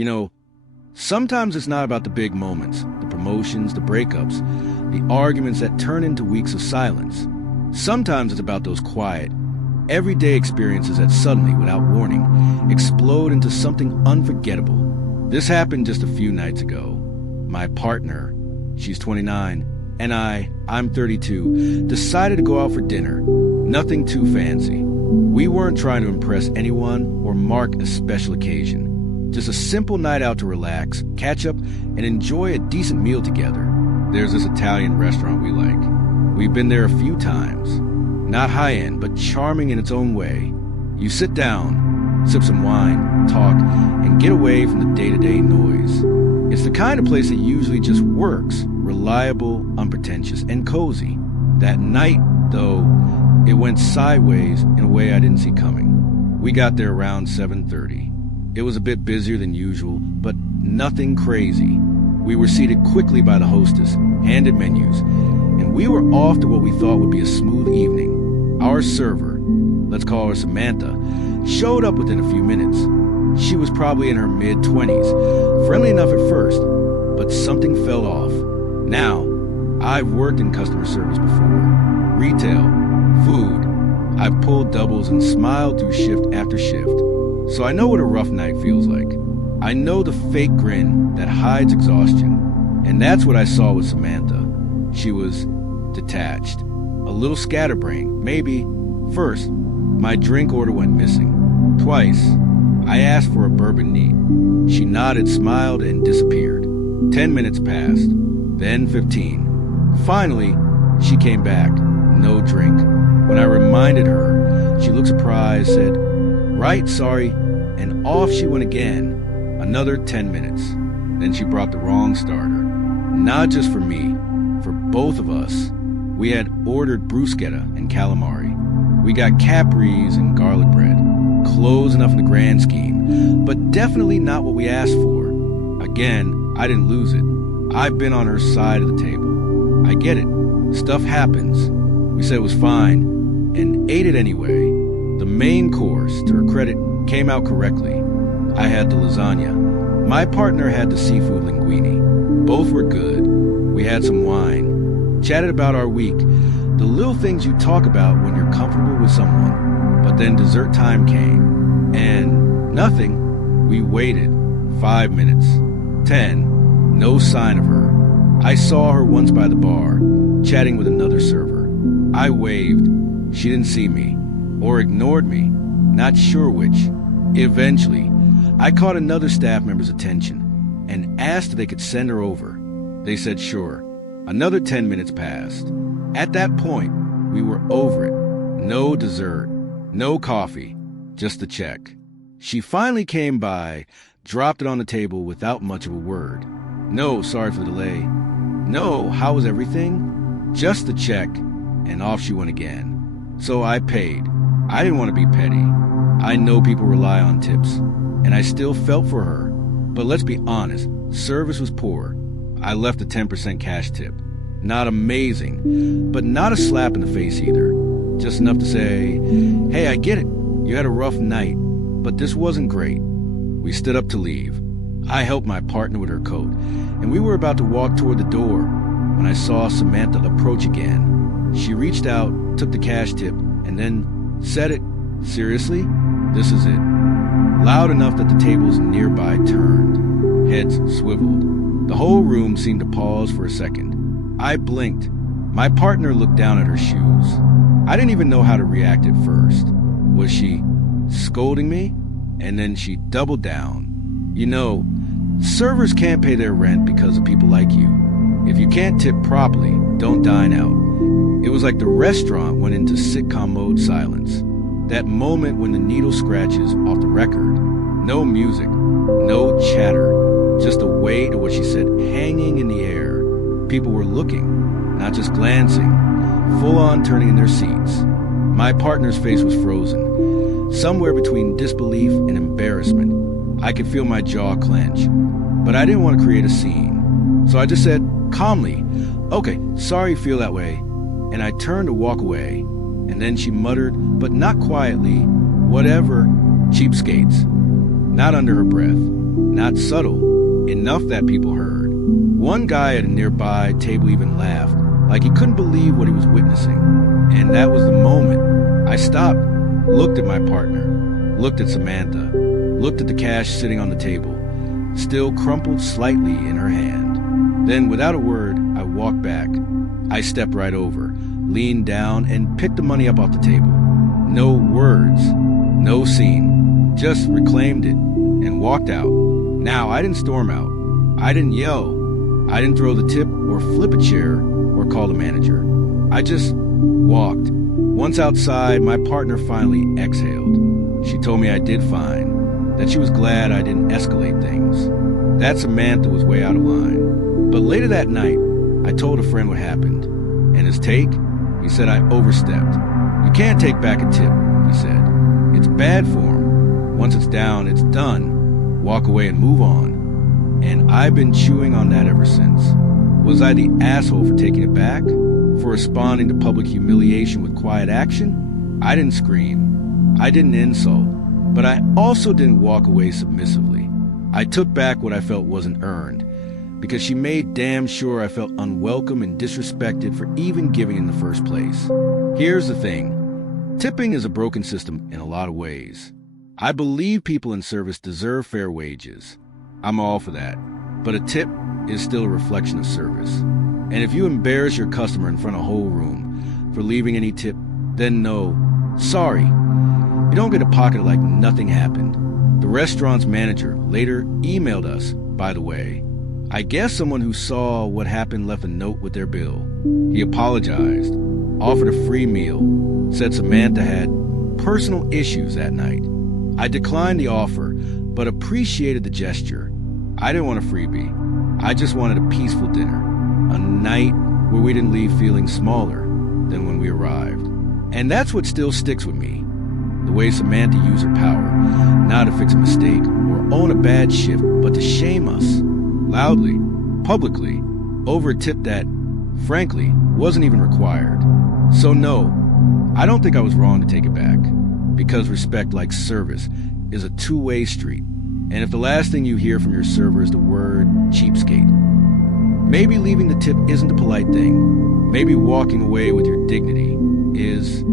You know, sometimes it's not about the big moments, the promotions, the breakups, the arguments that turn into weeks of silence. Sometimes it's about those quiet, everyday experiences that suddenly, without warning, explode into something unforgettable. This happened just a few nights ago. My partner, she's 29, and I'm 32, decided to go out for dinner. Nothing too fancy. We weren't trying to impress anyone or mark a special occasion. Just a simple night out to relax, catch up, and enjoy a decent meal together. There's this Italian restaurant we like. We've been there a few times. Not high-end, but charming in its own way. You sit down, sip some wine, talk, and get away from the day-to-day noise. It's the kind of place that usually just works, reliable, unpretentious, and cozy. That night, though, it went sideways in a way I didn't see coming. We got there around 7:30. It was a bit busier than usual, but nothing crazy. We were seated quickly by the hostess, handed menus, and we were off to what we thought would be a smooth evening. Our server, let's call her Samantha, showed up within a few minutes. She was probably in her mid-20s, friendly enough at first, but something fell off. Now, I've worked in customer service before. Retail, food. I've pulled doubles and smiled through shift after shift. So I know what a rough night feels like. I know the fake grin that hides exhaustion. And that's what I saw with Samantha. She was detached. A little scatterbrained, maybe. First, my drink order went missing. Twice, I asked for a bourbon neat. She nodded, smiled, and disappeared. 10 minutes passed, then 15. Finally, she came back. No drink. When I reminded her, she looked surprised, said, "Right, sorry," and off she went again. Another 10 minutes. Then she brought the wrong starter. Not just for me, for both of us. We had ordered bruschetta and calamari. We got capris and garlic bread. Close enough in the grand scheme, but definitely not what we asked for. Again, I didn't lose it. I've been on her side of the table. I get it. Stuff happens. We said it was fine, and ate it anyway. The main course, to her credit, came out correctly. I had the lasagna. My partner had the seafood linguine. Both were good. We had some wine. Chatted about our week. The little things you talk about when you're comfortable with someone. But then dessert time came. And nothing. We waited. 5 minutes. 10. No sign of her. I saw her once by the bar, chatting with another server. I waved. She didn't see me. Or ignored me. Not sure which. Eventually, I caught another staff member's attention and asked if they could send her over. They said sure. Another 10 minutes passed. At that point, we were over it. No dessert. No coffee. Just the check. She finally came by, dropped it on the table without much of a word. "No, sorry for the delay." "No, how was everything?" "Just the check." And off she went again. So I paid. I didn't want to be petty. I know people rely on tips, and I still felt for her. But let's be honest, service was poor. I left a 10% cash tip. Not amazing, but not a slap in the face either. Just enough to say, "Hey, I get it. You had a rough night, but this wasn't great." We stood up to leave. I helped my partner with her coat, and we were about to walk toward the door when I saw Samantha approach again. She reached out, took the cash tip, and then said it. "Seriously? This is it." Loud enough that the tables nearby turned. Heads swiveled. The whole room seemed to pause for a second. I blinked. My partner looked down at her shoes. I didn't even know how to react at first. Was she scolding me? And then she doubled down. You know, servers can't pay their rent because of people like you. If you can't tip properly, don't dine out. It was like the restaurant went into sitcom mode silence. That moment when the needle scratches off the record. No music, no chatter, just the weight of what she said hanging in the air. People were looking, not just glancing, full on turning in their seats. My partner's face was frozen, somewhere between disbelief and embarrassment. I could feel my jaw clench, but I didn't want to create a scene. So I just said, calmly, "Okay, sorry you feel that way." And I turned to walk away. And then she muttered, but not quietly, "Whatever, cheapskates." Not under her breath. not subtle, enough that people heard. One guy at a nearby table even laughed, like he couldn't believe what he was witnessing. And that was the moment. I stopped, looked at my partner, looked at Samantha, looked at the cash sitting on the table, still crumpled slightly in her hand. Then, without a word, I walked back. I stepped right over, leaned down, and picked the money up off the table. No words, no scene, just reclaimed it and walked out. Now, I didn't storm out. I didn't yell. I didn't throw the tip or flip a chair or call the manager. I just walked. Once outside, my partner finally exhaled. She told me I did fine, that she was glad I didn't escalate things. That Samantha was way out of line. But later that night, I told a friend what happened. And his take? He said I overstepped. You can't take back a tip, he said. It's bad form. Once it's down, it's done. Walk away and move on. And I've been chewing on that ever since. Was I the asshole for taking it back? For responding to public humiliation with quiet action? I didn't scream. I didn't insult. But I also didn't walk away submissively. I took back what I felt wasn't earned, because she made damn sure I felt unwelcome and disrespected for even giving in the first place. Here's the thing. Tipping is a broken system in a lot of ways. I believe people in service deserve fair wages. I'm all for that. But a tip is still a reflection of service. And if you embarrass your customer in front of a whole room for leaving any tip, then no, sorry. You don't get to pocket it like nothing happened. The restaurant's manager later emailed us, by the way. I guess someone who saw what happened left a note with their bill. He apologized, offered a free meal, said Samantha had personal issues that night. I declined the offer, but appreciated the gesture. I didn't want a freebie. I just wanted a peaceful dinner, a night where we didn't leave feeling smaller than when we arrived. And that's what still sticks with me. The way Samantha used her power, not to fix a mistake or own a bad shift, but to shame us, loudly, publicly, over a tip that, frankly, wasn't even required. So no, I don't think I was wrong to take it back, because respect, like service, is a two-way street. And if the last thing you hear from your server is the word cheapskate, maybe leaving the tip isn't the polite thing. Maybe walking away with your dignity is